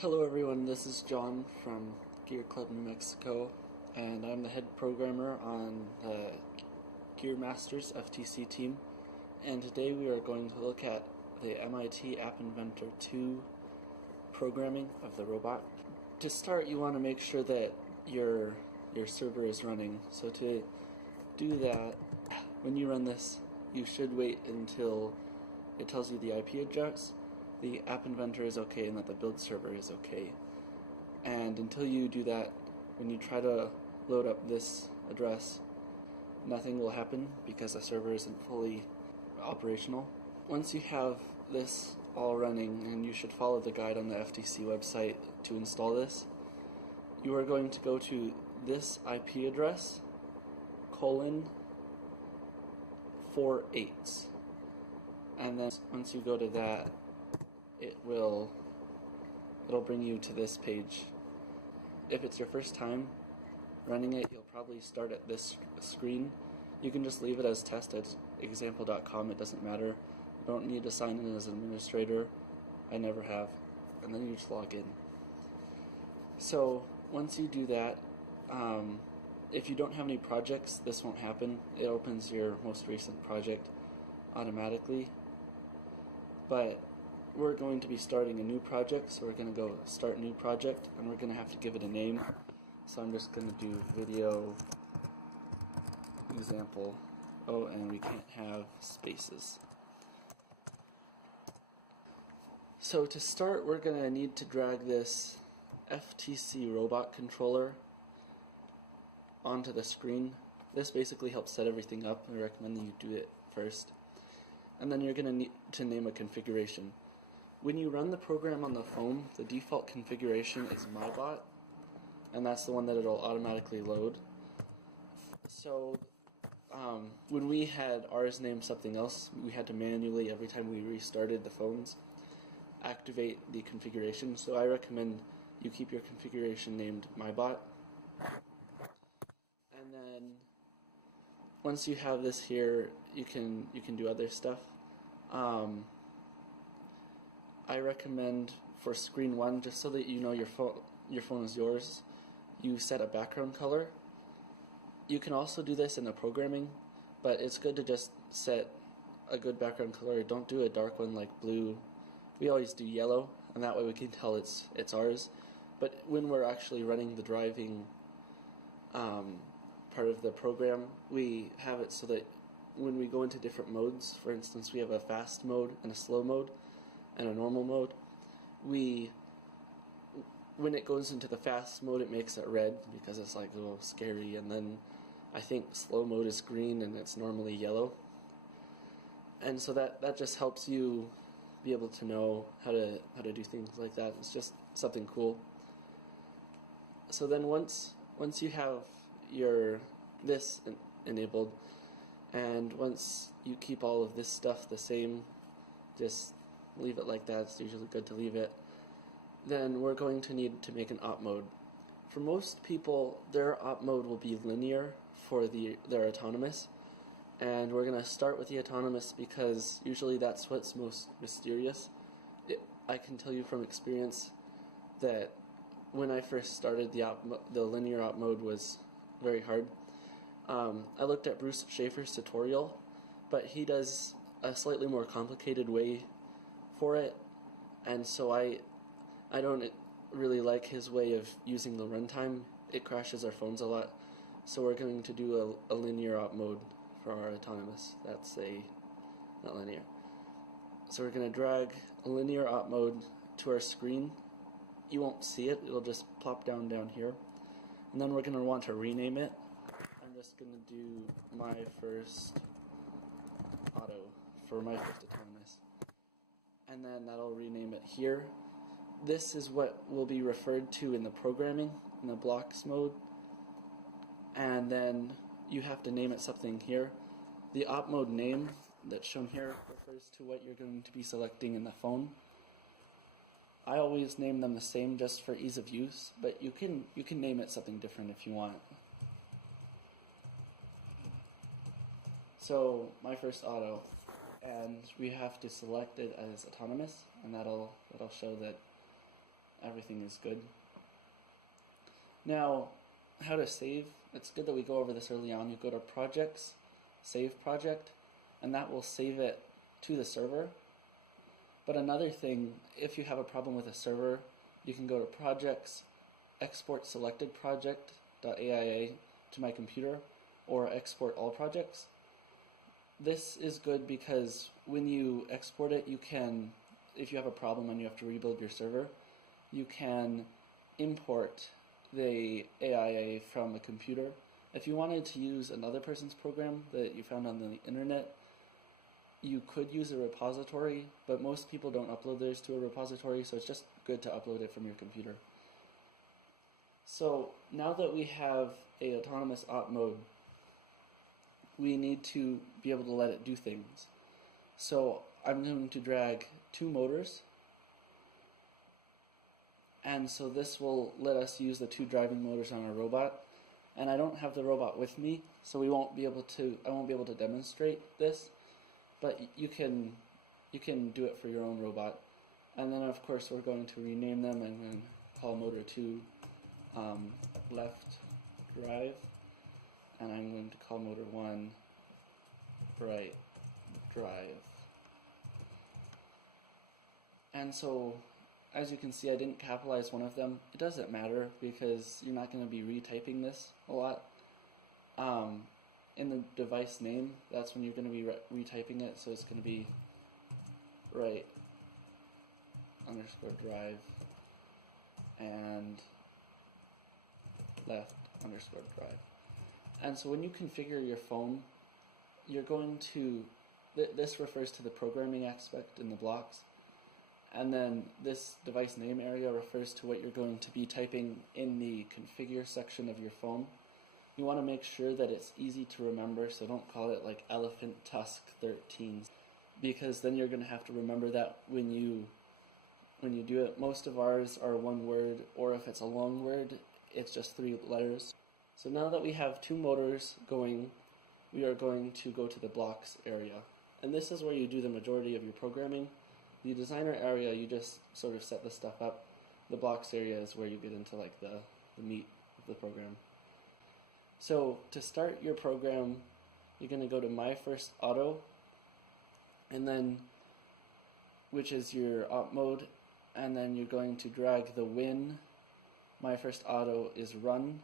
Hello everyone, this is John from Gear Club New Mexico, and I'm the head programmer on the Gear Masters FTC team, and today we are going to look at the MIT App Inventor 2 programming of the robot. To start, you want to make sure that your server is running. So to do that, when you run this, you should wait until it tells you the IP address, the App Inventor is okay, and that the build server is okay. And until you do that, when you try to load up this address, nothing will happen because the server isn't fully operational. Once you have this all running, and you should follow the guide on the FTC website to install this, you are going to go to this IP address, :48. And then once you go to that, it'll bring you to this page. If it's your first time running it, you'll probably start at this screen. You can just leave it as test at example.com, it doesn't matter. You don't need to sign in as an administrator. I never have. And then you just log in. So once you do that, if you don't have any projects, this won't happen. It opens your most recent project automatically. But we're going to be starting a new project, so we're going to go start new project, and we're going to have to give it a name. So I'm just going to do video example. Oh, and we can't have spaces. So to start, we're going to need to drag this FTC robot controller onto the screen. This basically helps set everything up. I recommend that you do it first. And then you're going to need to name a configuration. When you run the program on the phone, the default configuration is MyBot, and that's the one that it'll automatically load. So when we had ours named something else, we had to manually, every time we restarted the phones, activate the configuration. So I recommend you keep your configuration named MyBot. And then once you have this here, you can do other stuff. I recommend for screen 1, just so that you know your phone is yours, you set a background color. You can also do this in the programming, but it's good to just set a good background color. Don't do a dark one like blue. We always do yellow, and that way we can tell it's ours. But when we're actually running the driving part of the program, we have it so that when we go into different modes, for instance, we have a fast mode and a slow mode and a normal mode, when it goes into the fast mode, it makes it red because it's like a little scary, and then I think slow mode is green and it's normally yellow. And so that just helps you be able to know how to do things like that. It's just something cool. So then once you have this enabled, and once you keep all of this stuff the same, just leave it like that. It's usually good to leave it. Then we're going to need to make an op mode. For most people, their op mode will be linear for their autonomous, and we're going to start with the autonomous because usually that's what's most mysterious. I can tell you from experience that when I first started, the linear op mode was very hard. I looked at Bruce Schaefer's tutorial, but he does a slightly more complicated way for it, and so I don't really like his way of using the runtime. It crashes our phones a lot, so we're going to do a linear op mode for our autonomous. That's not linear. So we're going to drag a linear op mode to our screen. You won't see it, it'll just plop down here, and then we're going to want to rename it. I'm just going to do my first auto for my first autonomous, and then that'll rename it here. This is what will be referred to in the programming, in the blocks mode, and then you have to name it something here. The op mode name that's shown here refers to what you're going to be selecting in the phone. I always name them the same just for ease of use, but you can name it something different if you want. So my first auto, and we have to select it as autonomous, and that'll show that everything is good. Now, how to save. It's good that we go over this early on. You go to Projects, Save Project, and that will save it to the server. But another thing, if you have a problem with a server, you can go to Projects, Export Selected Project.aia to my computer, or Export All Projects. This is good because when you export it, you can, if you have a problem and you have to rebuild your server, you can import the AIA from a computer. If you wanted to use another person's program that you found on the internet, you could use a repository, but most people don't upload theirs to a repository, so it's just good to upload it from your computer. So now that we have a autonomous op mode, we need to be able to let it do things. So I'm going to drag 2 motors, and so this will let us use the 2 driving motors on our robot. And I don't have the robot with me, so I won't be able to demonstrate this, but you can do it for your own robot. And then of course we're going to rename them. I'm going to call motor 2 left drive, and I'm going to call motor 1 right drive. And so, as you can see, I didn't capitalize one of them. It doesn't matter because you're not going to be retyping this a lot. In the device name, that's when you're going to be retyping it, so it's going to be right underscore drive and left underscore drive. And so when you configure your phone, you're going to, this refers to the programming aspect in the blocks, and then this device name area refers to what you're going to be typing in the configure section of your phone. You want to make sure that it's easy to remember, so don't call it like Elephant Tusk 13, because then you're going to have to remember that when you do it. Most of ours are one word, or if it's a long word, it's just 3 letters. So now that we have 2 motors going, we are going to go to the blocks area. And this is where you do the majority of your programming. The designer area, you just sort of set the stuff up. The blocks area is where you get into like the meat of the program. So to start your program, you're going to go to My First Auto, and then, which is your op mode, and then you're going to drag the win. My First Auto is run,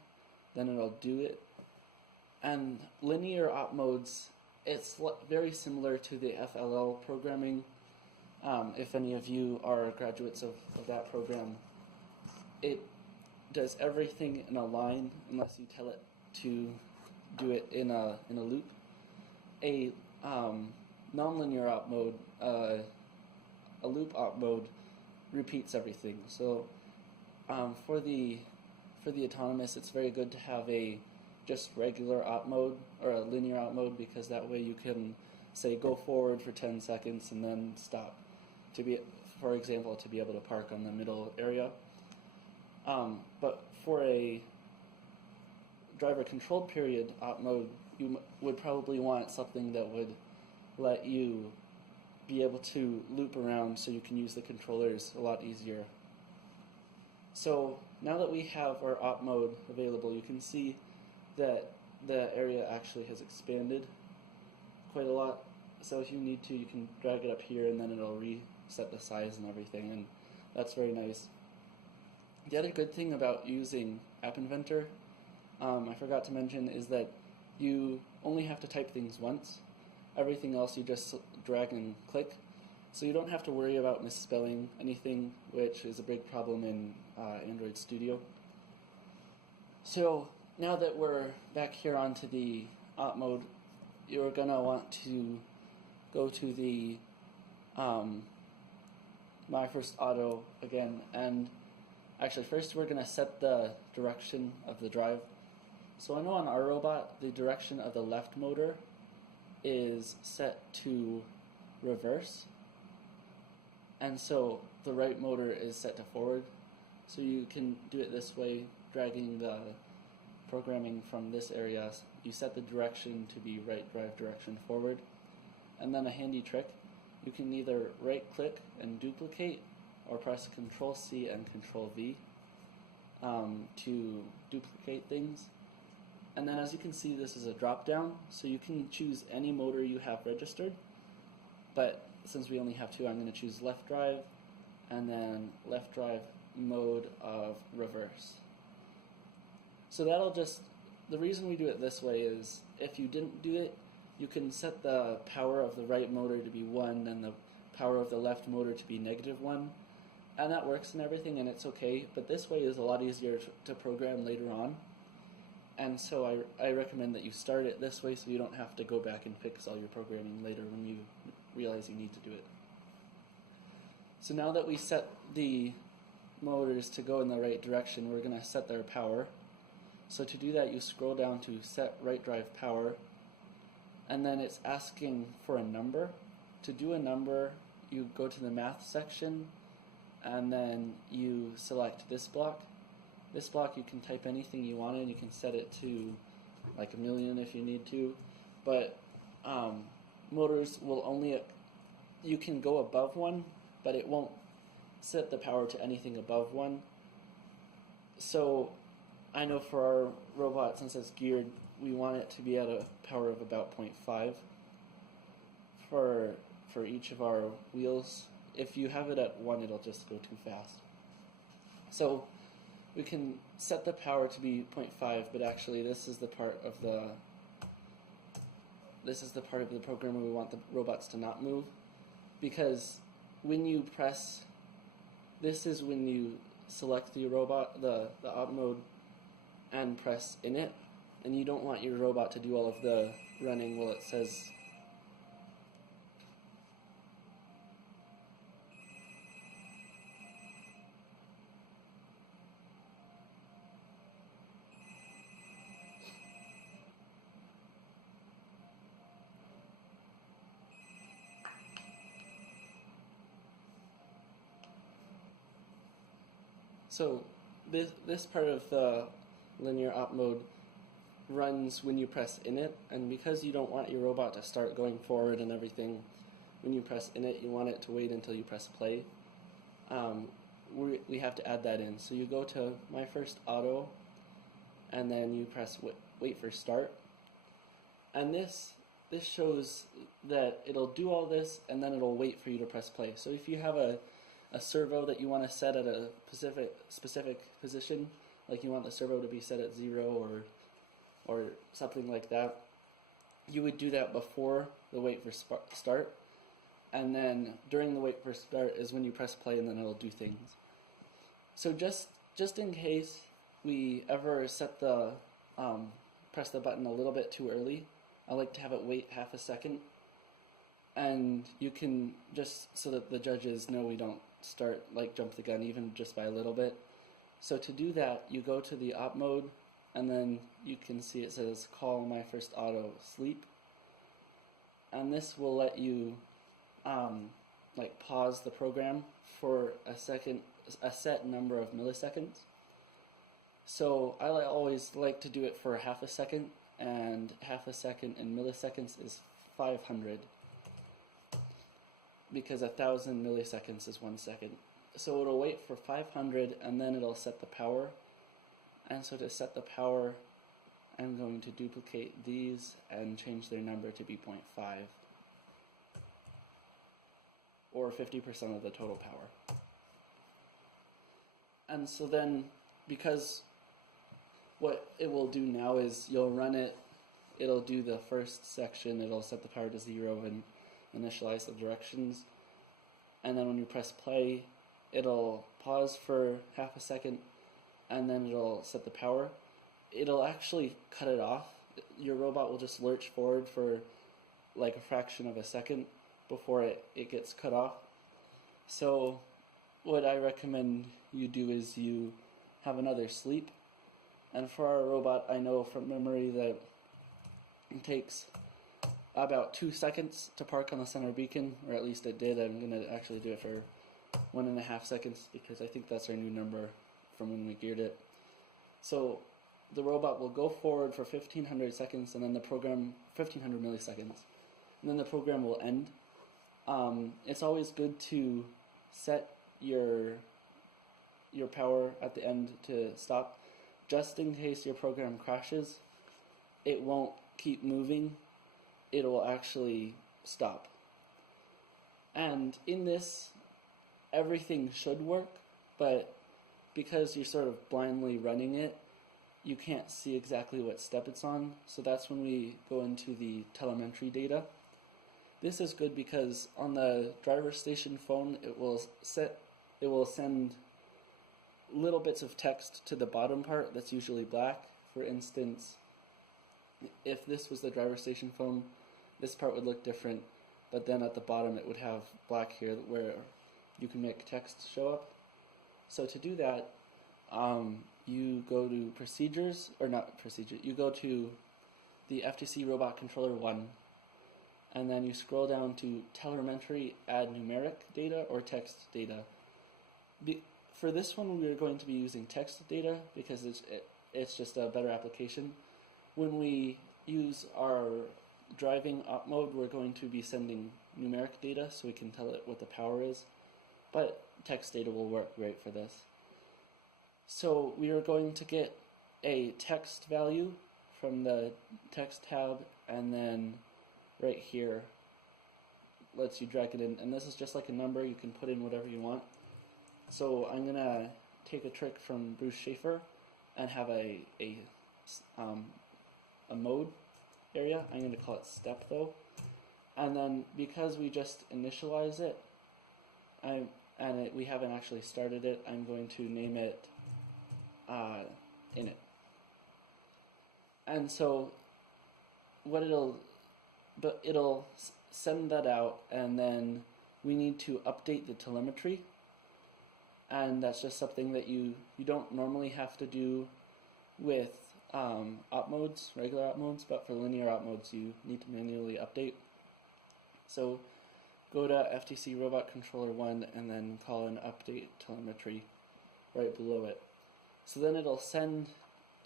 then it'll do it. And linear op modes, it's very similar to the FLL programming. If any of you are graduates of that program, it does everything in a line unless you tell it to do it in a loop. A nonlinear op mode, a loop op mode, repeats everything. So for the autonomous, it's very good to have a just regular op mode or a linear op mode, because that way you can say go forward for 10 seconds and then stop. To be, for example, to be able to park on the middle area. But for a driver controlled period op mode, you would probably want something that would let you be able to loop around so you can use the controllers a lot easier. So now that we have our op mode available, you can see that the area actually has expanded quite a lot. So if you need to, you can drag it up here and then it'll reset the size and everything, and that's very nice. The other good thing about using App Inventor, I forgot to mention, is that you only have to type things once. Everything else you just drag and click. So you don't have to worry about misspelling anything, which is a big problem in Android Studio. So now that we're back here onto the op mode, you're going to want to go to the My First Auto again, and actually first we're going to set the direction of the drive. So I know on our robot the direction of the left motor is set to reverse, and so the right motor is set to forward. So you can do it this way, dragging the programming from this area. You set the direction to be right drive direction forward. And then a handy trick, you can either right click and duplicate, or press Control C and Control V to duplicate things. And then as you can see, this is a drop down, so you can choose any motor you have registered, but since we only have two, I'm going to choose left drive and then left drive mode of reverse. So that'll just, the reason we do it this way is if you didn't do it, you can set the power of the right motor to be 1 and the power of the left motor to be -1, and that works and everything, and it's okay, but this way is a lot easier to program later on. And so I recommend that you start it this way so you don't have to go back and fix all your programming later when you realize you need to do it. So now that we set the motors to go in the right direction, we're going to set their power. So to do that, you scroll down to Set Right Drive Power, and then it's asking for a number. To do a number, you go to the Math section, and then you select this block. This block you can type anything you want in. You can set it to like 1,000,000 if you need to, but motors will only, you can go above 1, but it won't set the power to anything above 1. So I know for our robot, since it's geared, we want it to be at a power of about 0.5 for each of our wheels. If you have it at 1, it'll just go too fast. So we can set the power to be 0.5, but actually this is the part of the program where we want the robots to not move, because when you press, this is when you select the robot, the op mode, and press init, and you don't want your robot to do all of the running while it says so this part of the linear op mode runs when you press init, and because you don't want your robot to start going forward and everything when you press init, you want it to wait until you press play. We have to add that in. So you go to My First Auto, and then you press wait for start, and this shows that it'll do all this and then it'll wait for you to press play. So if you have a servo that you want to set at a specific position, like you want the servo to be set at 0 or something like that, you would do that before the wait for start, and then during the wait for start is when you press play, and then it'll do things. So just in case we ever set the press the button a little bit too early, I like to have it wait half a second, and you can, just so that the judges know we don't start, like, jump the gun even just by a little bit. So to do that, you go to the op mode, and then you can see it says call My First Auto sleep, and this will let you like pause the program for a set number of milliseconds. So I always like to do it for half a second, and half a second in milliseconds is 500, because 1,000 milliseconds is 1 second. So it'll wait for 500, and then it'll set the power. And so to set the power, I'm going to duplicate these and change their number to be 0.5, or 50% of the total power. And so then, because what it will do now is you'll run it, it'll do the first section, it'll set the power to 0 and initialize the directions, and then when you press play, it'll pause for half a second, and then it'll set the power. It'll actually cut it off. Your robot will just lurch forward for like a fraction of a second before it gets cut off. So what I recommend you do is you have another sleep, and for our robot, I know from memory that it takes about 2 seconds to park on the center beacon, or at least it did. I'm going to actually do it for 1.5 seconds, because I think that's our new number from when we geared it. So the robot will go forward for 1,500 seconds, and then the program, 1,500 milliseconds, and then the program will end. It's always good to set your power at the end to stop, just in case your program crashes. It won't keep moving, it will actually stop. And in this, everything should work, but because you're sort of blindly running it, you can't see exactly what step it's on, so that's when we go into the telemetry data. This is good because on the driver station phone, it will send little bits of text to the bottom part that's usually black. For instance, if this was the driver station phone, this part would look different, but then at the bottom it would have black here where you can make text show up. So to do that, you go to procedures, or not procedure, you go to the FTC Robot Controller 1, and then you scroll down to telemetry, add numeric data or text data. For this one, we're going to be using text data because it's just a better application. When we use our driving op mode, we're going to be sending numeric data so we can tell it what the power is, but text data will work great for this. So we are going to get a text value from the text tab, and then right here lets you drag it in, and this is just like a number. You can put in whatever you want. So I'm gonna take a trick from Bruce Schaefer and have a mode area. I'm going to call it step though, and then because we just initialize it, we haven't actually started it, I'm going to name it init. And so what it'll send that out, and then we need to update the telemetry, and that's just something that you don't normally have to do with op modes, regular op modes, but for linear op modes you need to manually update. So go to FTC Robot Controller 1 and then call an update telemetry right below it. So then it'll send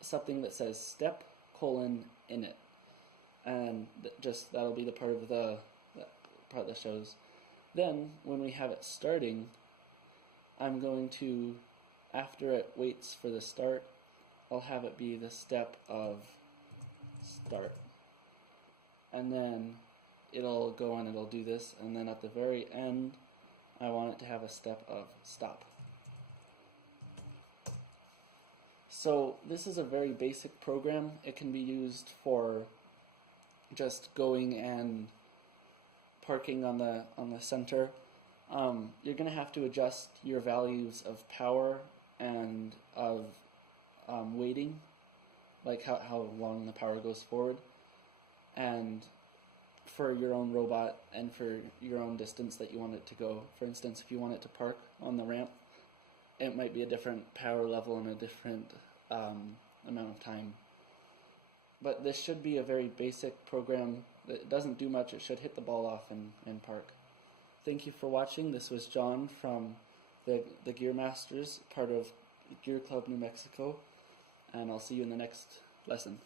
something that says step : init, and that'll be the part of the part that shows. Then when we have it starting, I'm going to, after it waits for the start, I'll have it be the step of start, and then it'll go on, it'll do this, and then at the very end I want it to have a step of stop. So this is a very basic program. It can be used for just going and parking on the center. You're going to have to adjust your values of power and of waiting, like how long the power goes forward, and for your own robot and for your own distance that you want it to go. For instance, if you want it to park on the ramp, it might be a different power level and a different amount of time. But this should be a very basic program that doesn't do much. It should hit the ball off and park. Thank you for watching. This was John from the Gear Masters, part of Gear Club New Mexico, and I'll see you in the next lesson.